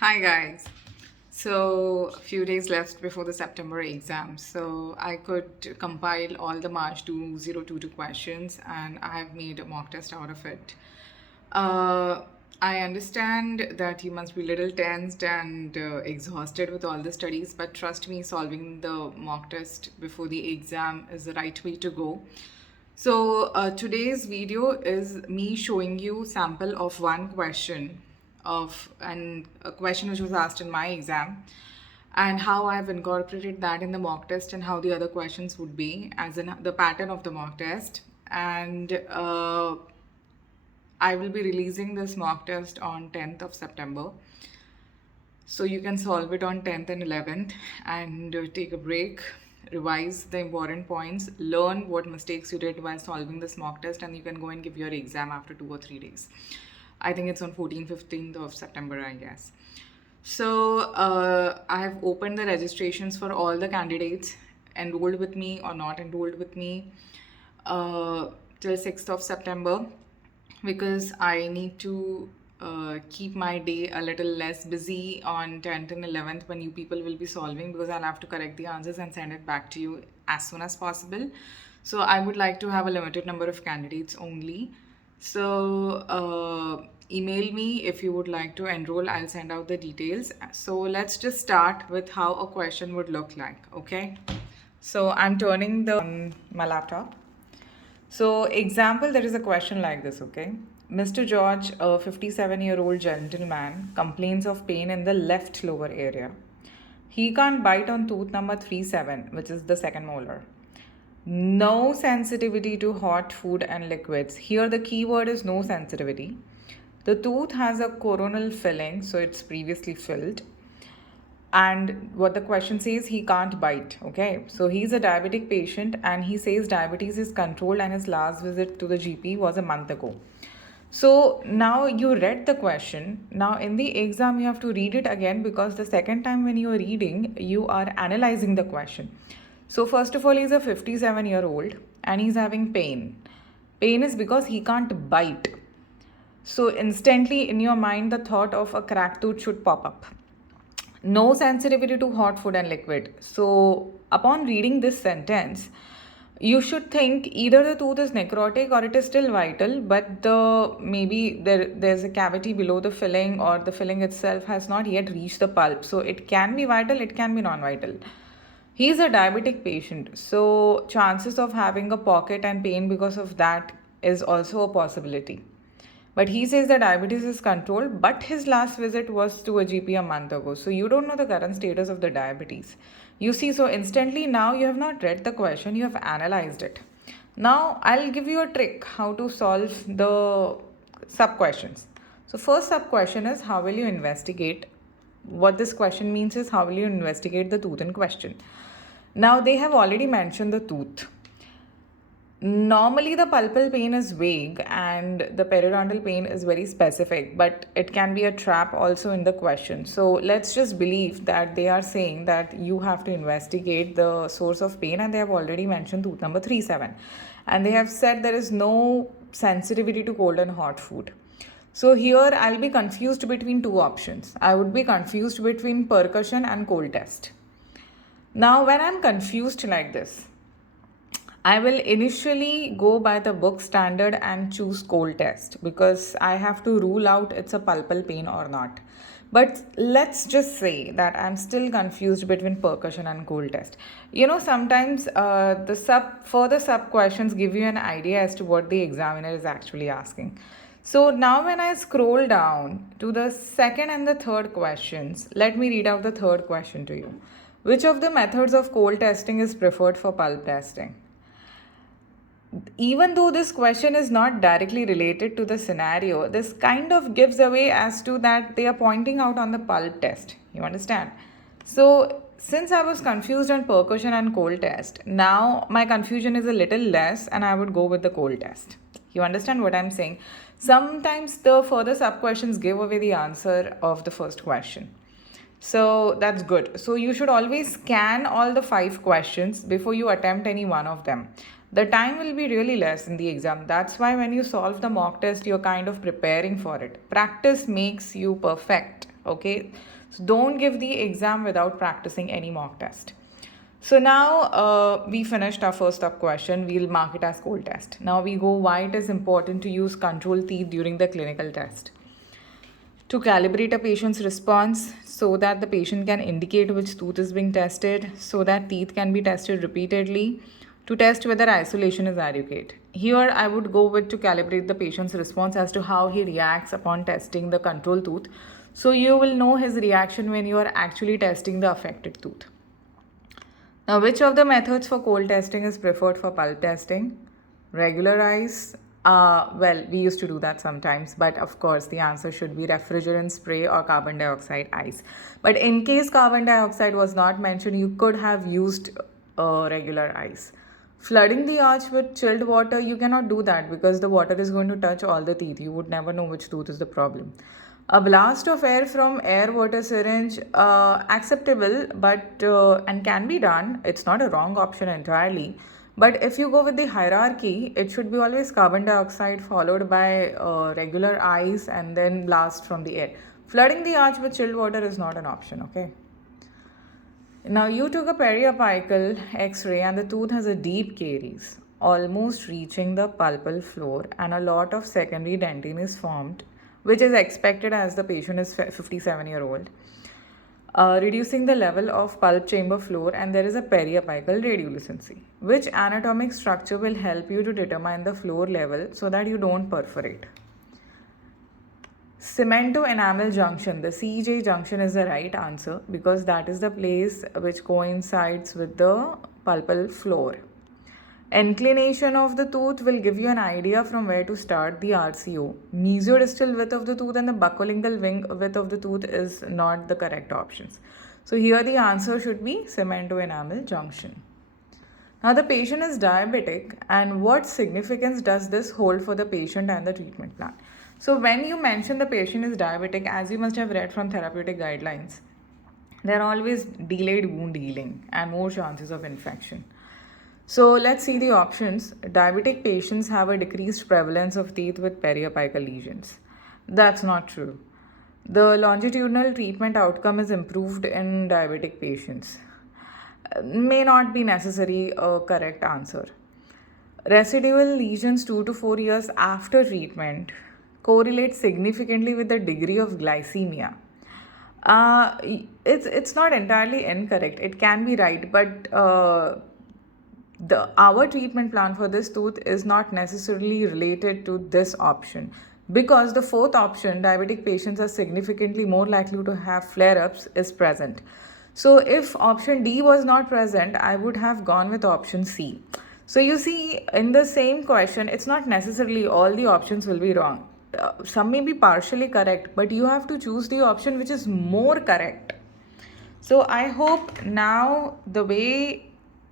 Hi guys. So a few days left before the September exam. So I could compile all the March 2022 questions and I have made a mock test out of it. Uh, I understand that you must be a little tensed and exhausted with all the studies, but trust me, solving the mock test before the exam is the right way to go. So today's video is me showing you sample of one question of a question which was asked in my exam and how I've incorporated that in the mock test and how the other questions would be as in the pattern of the mock test. And I will be releasing this mock test on 10th of September. So you can solve it on 10th and 11th and take a break, revise the important points, learn what mistakes you did while solving this mock test, and you can go and give your exam after 2 or 3 days. I think it's on 14th, 15th of September, I guess. So I have opened the registrations for all the candidates enrolled with me or not enrolled with me till 6th of September because I need to keep my day a little less busy on 10th and 11th when you people will be solving because I'll have to correct the answers and send it back to you as soon as possible. So I would like to have a limited number of candidates only. So email me if you would like to enroll. I'll send out the details. So let's just start with how a question would look like. Okay. So I'm turning my laptop. So, example, there is a question like this, okay? Mr. George, a 57-year-old gentleman, complains of pain in the left lower area. He can't bite on tooth number 37, which is the second molar. No sensitivity to hot food and liquids. Here, the key word is no sensitivity. The tooth has a coronal filling, so it's previously filled. And what the question says, he can't bite. Okay, so he's a diabetic patient and he says diabetes is controlled and his last visit to the GP was a month ago. So now you read the question. Now in the exam you have to read it again because the second time when you are reading you are analyzing the question. So first of all, he's a 57-year-old and he's having pain. Pain is because he can't bite. So instantly in your mind the thought of a cracked tooth should pop up. No sensitivity to hot food and liquid. So, upon reading this sentence, you should think either the tooth is necrotic or it is still vital, but there's a cavity below the filling or the filling itself has not yet reached the pulp. So, it can be vital, it can be non-vital. He is a diabetic patient, so chances of having a pocket and pain because of that is also a possibility. But he says that diabetes is controlled, but his last visit was to a GP a month ago. So you don't know the current status of the diabetes. You see, so instantly now you have not read the question, you have analyzed it. Now I'll give you a trick how to solve the sub questions. So first sub question is how will you investigate? What this question means is how will you investigate the tooth in question? Now they have already mentioned the tooth. Normally, the pulpal pain is vague and the periodontal pain is very specific, but it can be a trap also in the question. So, let's just believe that they are saying that you have to investigate the source of pain, and they have already mentioned tooth number 37. And they have said there is no sensitivity to cold and hot food. So, here I'll be confused between two options. I would be confused between percussion and cold test. Now, when I'm confused like this, I will initially go by the book standard and choose cold test because I have to rule out it's a pulpal pain or not. But let's just say that I'm still confused between percussion and cold test. You know, sometimes further sub questions give you an idea as to what the examiner is actually asking. So now when I scroll down to the second and the third questions, let me read out the third question to you. Which of the methods of cold testing is preferred for pulp testing? Even though this question is not directly related to the scenario, this kind of gives away as to that they are pointing out on the pulp test. You understand? So, since I was confused on percussion and cold test, now my confusion is a little less and I would go with the cold test. You understand what I'm saying? Sometimes the further sub questions give away the answer of the first question. So that's good. So you should always scan all the 5 questions before you attempt any one of them. the time will be really less in the exam. That's why when you solve the mock test, you're kind of preparing for it. Practice makes you perfect, okay? So don't give the exam without practicing any mock test. So now we finished our first up question. We'll mark it as cold test. Now we go why it is important to use control teeth during the clinical test. To calibrate a patient's response so that the patient can indicate which tooth is being tested, so that teeth can be tested repeatedly to test whether isolation is adequate. Here, I would go with to calibrate the patient's response as to how he reacts upon testing the control tooth. So, you will know his reaction when you are actually testing the affected tooth. Now, which of the methods for cold testing is preferred for pulp testing? Regular ice. Well, we used to do that sometimes, but of course, the answer should be refrigerant spray or carbon dioxide ice. But in case carbon dioxide was not mentioned, you could have used regular ice. Flooding the arch with chilled water, you cannot do that because the water is going to touch all the teeth. You would never know which tooth is the problem. A blast of air from air water syringe, acceptable, but and can be done. It's not a wrong option entirely. But if you go with the hierarchy, it should be always carbon dioxide followed by regular ice and then blast from the air. Flooding the arch with chilled water is not an option, okay? Now you took a periapical x-ray and the tooth has a deep caries, almost reaching the pulpal floor, and a lot of secondary dentine is formed, which is expected as the patient is 57-year-old. Reducing the level of pulp chamber floor, and there is a periapical radiolucency. Which anatomic structure will help you to determine the floor level so that you don't perforate? Cemento-enamel junction, the CJ junction is the right answer because that is the place which coincides with the pulpal floor. Inclination of the tooth will give you an idea from where to start the RCO. Mesiodistal width of the tooth and the buccolingual wing width of the tooth is not the correct options. So here the answer should be cemento-enamel junction. Now the patient is diabetic, and what significance does this hold for the patient and the treatment plan? So when you mention the patient is diabetic, as you must have read from therapeutic guidelines, there are always delayed wound healing and more chances of infection. So let's see the options. Diabetic patients have a decreased prevalence of teeth with periapical lesions. That's not true. The longitudinal treatment outcome is improved in diabetic patients. May not be necessary a correct answer. Residual lesions 2 to 4 years after treatment correlate significantly with the degree of glycemia. It's not entirely incorrect. It can be right, but our treatment plan for this tooth is not necessarily related to this option, because the fourth option, diabetic patients are significantly more likely to have flare-ups, is present. So if option D was not present, I would have gone with option C. So you see, in the same question, it's not necessarily all the options will be wrong. Some may be partially correct, but you have to choose the option which is more correct. So I hope now the way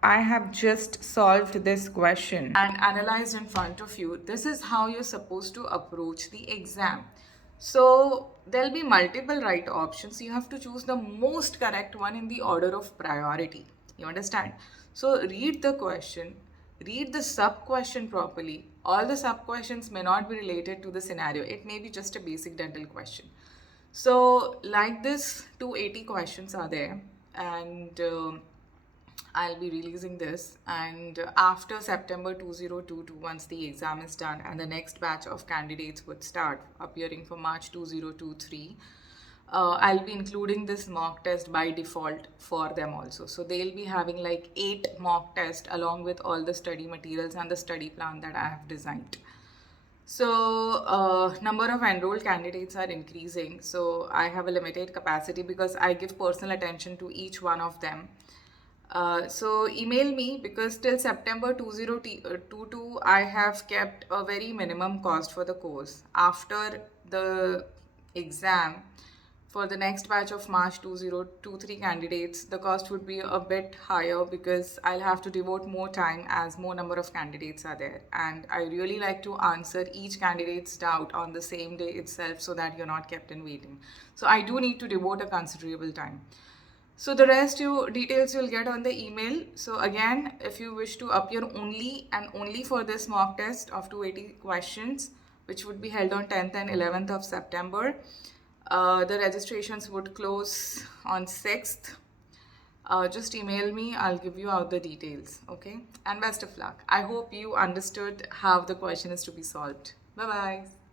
I have just solved this question and analyzed in front of you, this is how you're supposed to approach the exam. So there'll be multiple right options. You have to choose the most correct one in the order of priority. You understand? So read the question, read the sub-question properly. All the sub-questions may not be related to the scenario. It may be just a basic dental question. So like this, 280 questions are there, and I'll be releasing this, and after September 2022, once the exam is done and the next batch of candidates would start appearing for March 2023, I'll be including this mock test by default for them also. So they'll be having like 8 mock tests along with all the study materials and the study plan that I have designed. So number of enrolled candidates are increasing. So I have a limited capacity because I give personal attention to each one of them. So email me, because till September 2022 I have kept a very minimum cost for the course. After the exam, for the next batch of March 2023 candidates, the cost would be a bit higher because I'll have to devote more time as more number of candidates are there. And I really like to answer each candidate's doubt on the same day itself so that you're not kept in waiting. So I do need to devote a considerable time. So the rest details you'll get on the email. So again, if you wish to appear only and only for this mock test of 280 questions, which would be held on 10th and 11th of September, the registrations would close on 6th. Just email me, I'll give you out the details. Okay, and best of luck. I hope you understood how the question is to be solved. Bye bye.